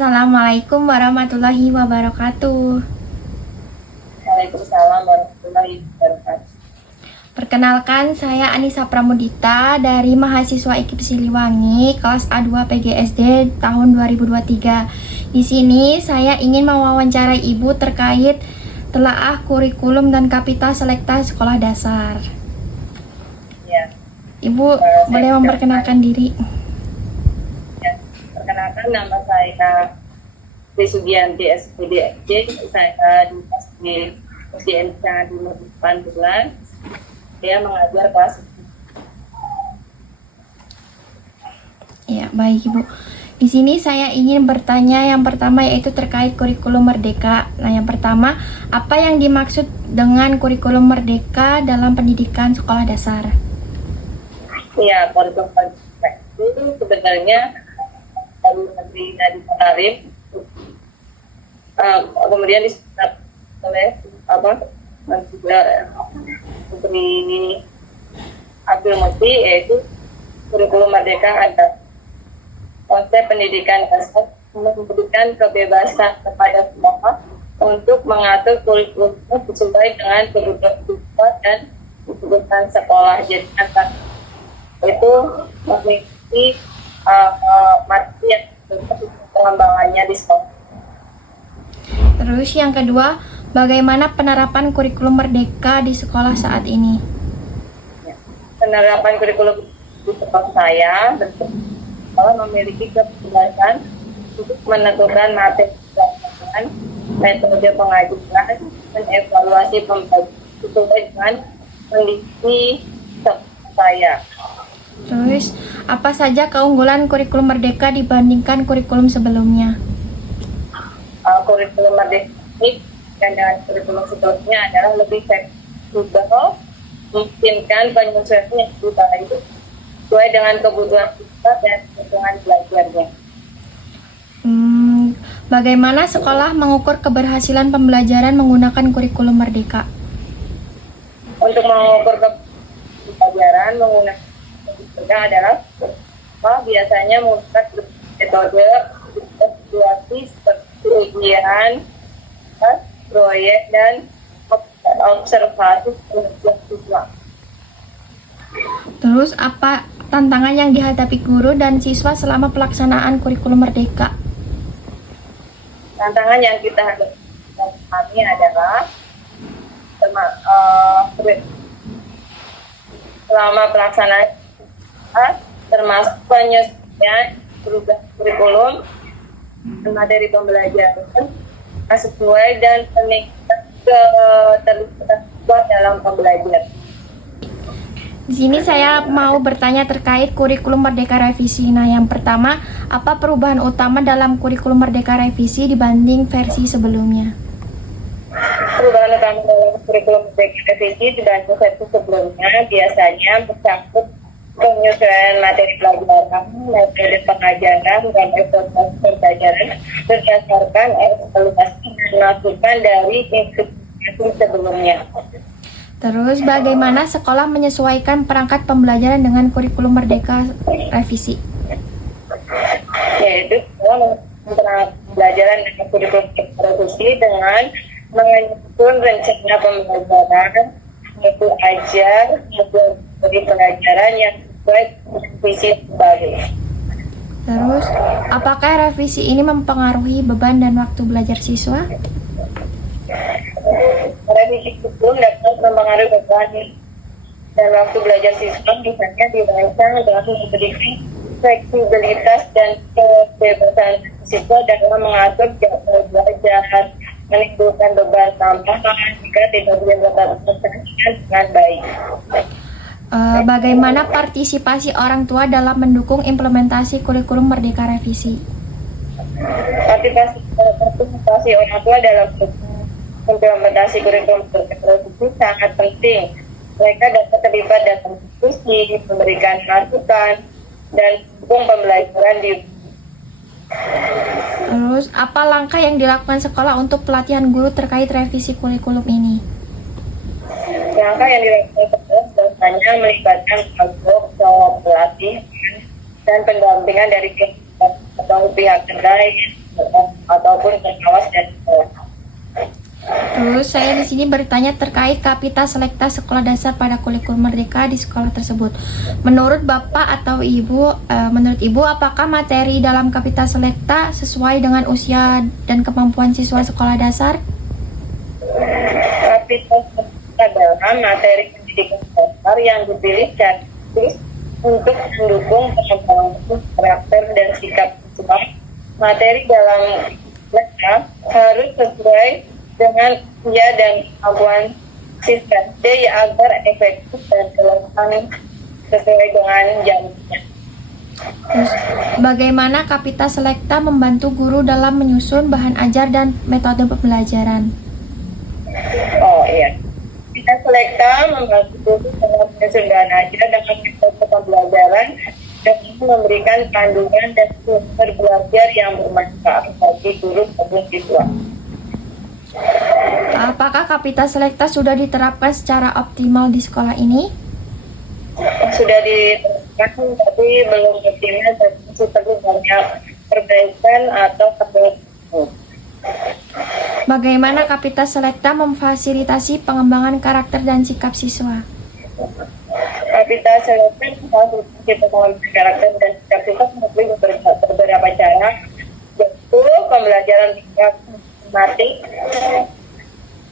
Assalamualaikum warahmatullahi wabarakatuh. Waalaikumsalam warahmatullahi wabarakatuh. Perkenalkan, saya Anissa Pramudita dari mahasiswa IKIP Siliwangi, kelas A2 PGSD tahun 2023. Di sini saya ingin mewawancarai Ibu terkait telaah kurikulum dan kapita selekta sekolah dasar. Ya, Ibu boleh memperkenalkan diri? ya. Perkenalkan, nama saya Sri Sugianti SPDFJ. Saya di SDNK di Pantulan. Saya mengajar kelas. Ya, baik Ibu. Di sini saya ingin bertanya yang pertama yaitu terkait kurikulum merdeka. Nah, yang pertama, apa yang dimaksud dengan kurikulum merdeka dalam pendidikan sekolah dasar? Ya, kurikulum merdeka itu sebenarnya dari Menteri Nadiem Makarim, kemudian disebut oleh Menteri Abdul Muti, yaitu kurikulum merdeka ada konsep pendidikan dasar memberikan kebebasan kepada sekolah untuk mengatur kurikulum sesuai dengan kebutuhan siswa dan kebutuhan sekolah. Jadi itu memiliki materi yang pengembangannya di sekolah. Terus yang kedua, bagaimana penerapan kurikulum merdeka di sekolah saat ini? Penerapan kurikulum di sekolah saya, sekolah memiliki kebebasan untuk menentukan materi pelajaran, metode pengajaran, dan evaluasi pembelajaran sesuai dengan kondisi sekolah saya. Terus, apa saja keunggulan kurikulum merdeka dibandingkan kurikulum sebelumnya? Kurikulum merdeka ini dan dengan kurikulum sebelumnya adalah lebih fleksibel, memungkinkan penyesuaian yang lebih baik sesuai dengan kebutuhan siswa dan kebutuhan belajarnya. Bagaimana sekolah mengukur keberhasilan pembelajaran menggunakan kurikulum merdeka? Untuk mengukur pembelajaran menggunakan merdeka adalah biasanya menggunakan metode evaluasi seperti ujian, proyek, dan observasi penelitian siswa. Terus, apa tantangan yang dihadapi guru dan siswa selama pelaksanaan kurikulum merdeka? Tantangan yang kita hadapi adalah selama pelaksanaan termasuk penyesuaian perubahan kurikulum materi pembelajaran sesuai dan peningkatan keterlibatan siswa dalam pembelajaran. Di sini saya mau bertanya terkait kurikulum merdeka revisi. Nah, yang pertama, apa perubahan utama dalam kurikulum merdeka revisi dibanding versi sebelumnya? Perubahan utama dalam kurikulum merdeka revisi dibanding versi sebelumnya biasanya bersangkut penyesuaian materi pelajaran, metode pengajaran, dan evaluasi pembelajaran berdasarkan evaluasi dan masukan dari institusi sebelumnya. Terus, bagaimana sekolah menyesuaikan perangkat pembelajaran dengan kurikulum merdeka revisi? Yaitu perangkat pembelajaran dengan kurikulum merdeka revisi dengan menyusun rencana pembelajaran, metode ajar, metode pelajaran yang sesuai dengan visi baru. Terus, apakah revisi ini mempengaruhi beban dan waktu belajar siswa? Revisi itu dapat mempengaruhi beban dan waktu belajar siswa, misalnya dirancang dengan memberikan fleksibilitas dan kebebasan siswa dalam mengatur jadwal belajar, menimbulkan beban tambahan jika tidak dilakukan dengan baik. Bagaimana partisipasi orang tua dalam mendukung implementasi kurikulum merdeka revisi? Partisipasi orang tua dalam implementasi kurikulum merdeka revisi sangat penting. Mereka dapat terlibat dalam diskusi, memberikan masukan, dan mendukung pembelajaran di. Terus, apa langkah yang dilakukan sekolah untuk pelatihan guru terkait revisi kurikulum ini? Langkah yang dilakukan sekolah biasanya melibatkan kelompok pelatih dan pendampingan dari pihak terkait ataupun pengawas dan sekolah. Terus saya di sini bertanya terkait Kapita Selekta Sekolah Dasar pada kurikulum Merdeka di sekolah tersebut. Menurut Bapak atau Ibu, menurut Ibu, apakah materi dalam Kapita Selekta sesuai dengan usia dan kemampuan siswa sekolah dasar? Kapita adalah materi pendidikan dasar yang dipilih khusus untuk mendukung pengembangan karakter dan sikap siswa. Materi dalam mereka harus sesuai dengan usia dan kemampuan siswa agar efektif dan relevan sesuai dengan jamnya. Terus, bagaimana Kapita Selekta membantu guru dalam menyusun bahan ajar dan metode pembelajaran? Oh iya, Kapita Selekta membantu guru dalam menyusun bahan ajar dengan metode pembelajaran dan memberikan panduan dan sumber belajar yang bermanfaat bagi guru maupun siswa. Apakah Kapita Selekta sudah diterapkan secara optimal di sekolah ini? Sudah diterapkan tapi belum optimal dan masih perlu banyak perbaikan atau perbaikan. Bagaimana Kapita Selekta memfasilitasi pengembangan karakter dan sikap siswa? Kapita Selekta memfasilitasi pengembangan karakter dan sikap siswa melalui beberapa cara, yaitu pembelajaran tingkat matematik,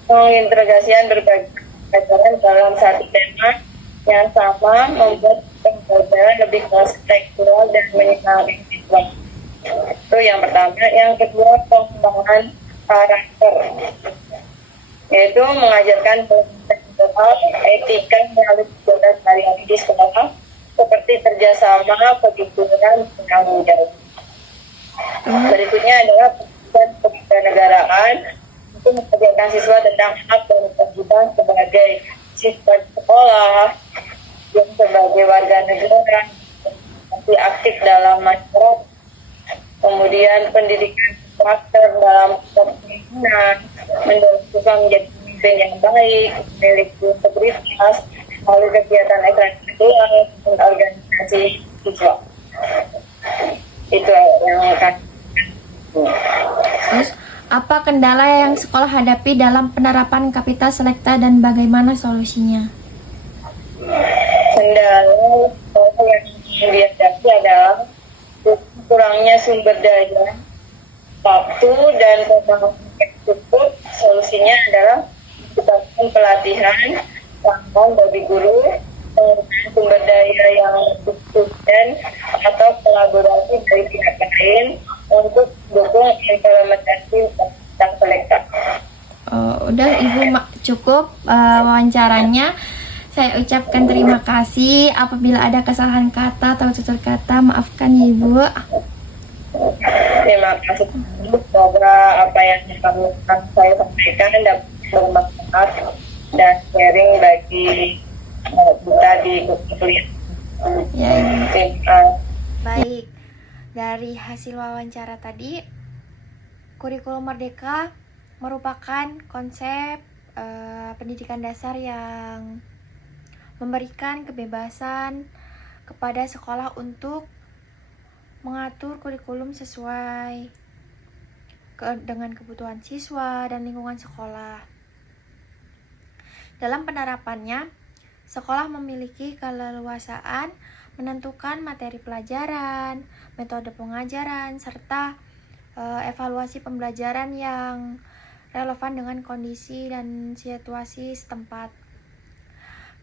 pengintegrasian berbagai pelajaran dalam satu tema yang sama, membuat pembelajaran lebih kontekstual dan menyenangkan siswa. Itu yang pertama. Yang kedua, pengembangan karakter, yaitu mengajarkan moral, etika melalui kegiatan sehari-hari di sekolah seperti kerjasama, kejujuran, dan tanggung jawab. Berikutnya adalah kewarganegaraan, itu mengajarkan siswa tentang hak dan kewajiban sebagai siswa sekolah, yang sebagai warga negara, lebih aktif dalam masyarakat. Kemudian pendidikan karakter dalam kepemimpinan, mendorong siswa menjadi pemimpin yang baik, memiliki integritas, melalui kegiatan ekstrakurikuler dan organisasi siswa. Itu yang akan. Terus, apa kendala yang sekolah hadapi dalam penerapan Kapita Selekta dan bagaimana solusinya? Kendala yang dihadapi adalah kurangnya sumber daya, waktu, dan pemahaman yang cukup. Solusinya adalah mendapatkan pelatihan langsung bagi guru, penggunaan sumber daya yang cukup, atau kolaborasi dari pihak lain untuk mendukung implementasi Kapita Selekta. Udah Ibu cukup wawancaranya. Saya ucapkan terima kasih. Apabila ada kesalahan kata atau tutur kata, maafkan ya Ibu. Terima kasih. Semoga apa yang saya sampaikan dapat bermanfaat dan sharing bagi kita di kuliah. Ya, baik. Dari hasil wawancara tadi, kurikulum Merdeka merupakan konsep pendidikan dasar yang memberikan kebebasan kepada sekolah untuk mengatur kurikulum sesuai dengan kebutuhan siswa dan lingkungan sekolah. Dalam penerapannya, sekolah memiliki keleluasaan menentukan materi pelajaran, metode pengajaran, serta evaluasi pembelajaran yang relevan dengan kondisi dan situasi setempat.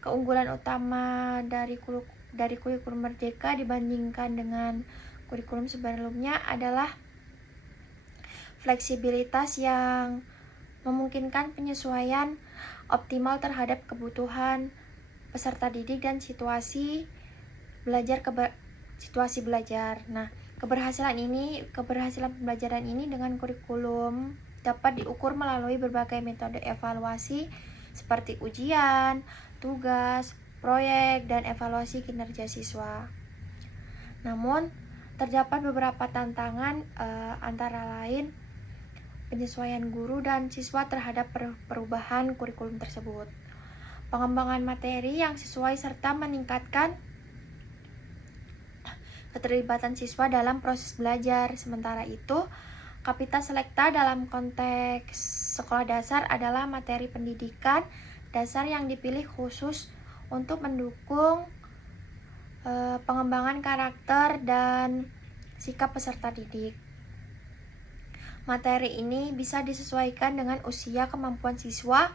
Keunggulan utama dari kurikulum Merdeka dibandingkan dengan kurikulum sebelumnya adalah fleksibilitas yang memungkinkan penyesuaian optimal terhadap kebutuhan peserta didik dan situasi belajar. Nah, keberhasilan pembelajaran ini dengan kurikulum dapat diukur melalui berbagai metode evaluasi seperti ujian, tugas, proyek, dan evaluasi kinerja siswa. Namun, terdapat beberapa tantangan antara lain penyesuaian guru dan siswa terhadap perubahan kurikulum tersebut, pengembangan materi yang sesuai serta meningkatkan keterlibatan siswa dalam proses belajar. Sementara itu, Kapita Selekta dalam konteks sekolah dasar adalah materi pendidikan dasar yang dipilih khusus untuk mendukung pengembangan karakter dan sikap peserta didik. Materi ini bisa disesuaikan dengan usia kemampuan siswa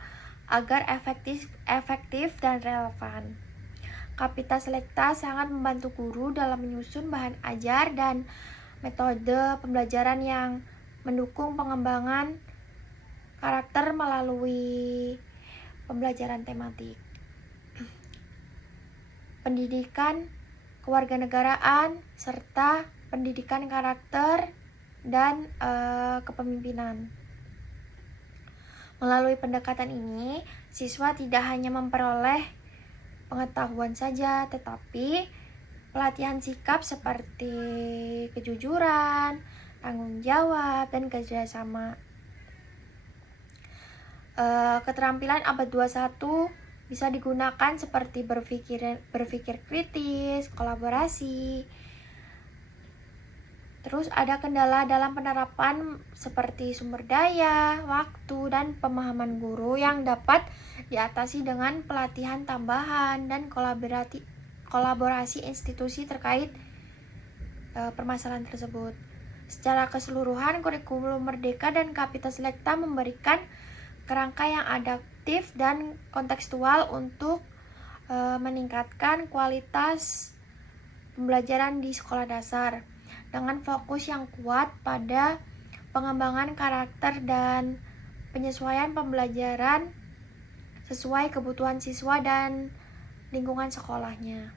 agar efektif dan relevan. Kapita Selekta sangat membantu guru dalam menyusun bahan ajar dan metode pembelajaran yang mendukung pengembangan karakter melalui pembelajaran tematik, pendidikan kewarganegaraan, serta pendidikan karakter dan kepemimpinan. Melalui pendekatan ini, siswa tidak hanya memperoleh pengetahuan saja, tetapi pelatihan sikap seperti kejujuran, tanggung jawab, dan kerjasama. Keterampilan abad 21 bisa digunakan seperti berpikir kritis, kolaborasi. Terus ada kendala dalam penerapan seperti sumber daya, waktu, dan pemahaman guru yang dapat diatasi dengan pelatihan tambahan dan kolaborasi institusi terkait permasalahan tersebut. Secara keseluruhan, kurikulum Merdeka dan Kapita Selekta memberikan kerangka yang adaptif dan kontekstual untuk meningkatkan kualitas pembelajaran di sekolah dasar dengan fokus yang kuat pada pengembangan karakter dan penyesuaian pembelajaran sesuai kebutuhan siswa dan lingkungan sekolahnya.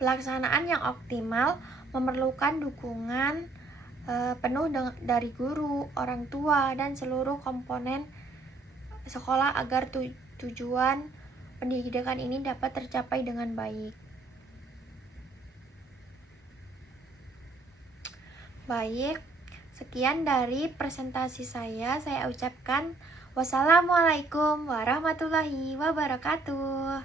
Pelaksanaan yang optimal memerlukan dukungan penuh dari guru, orang tua, dan seluruh komponen sekolah agar tujuan pendidikan ini dapat tercapai dengan baik. Baik, sekian dari presentasi saya ucapkan wassalamualaikum warahmatullahi wabarakatuh.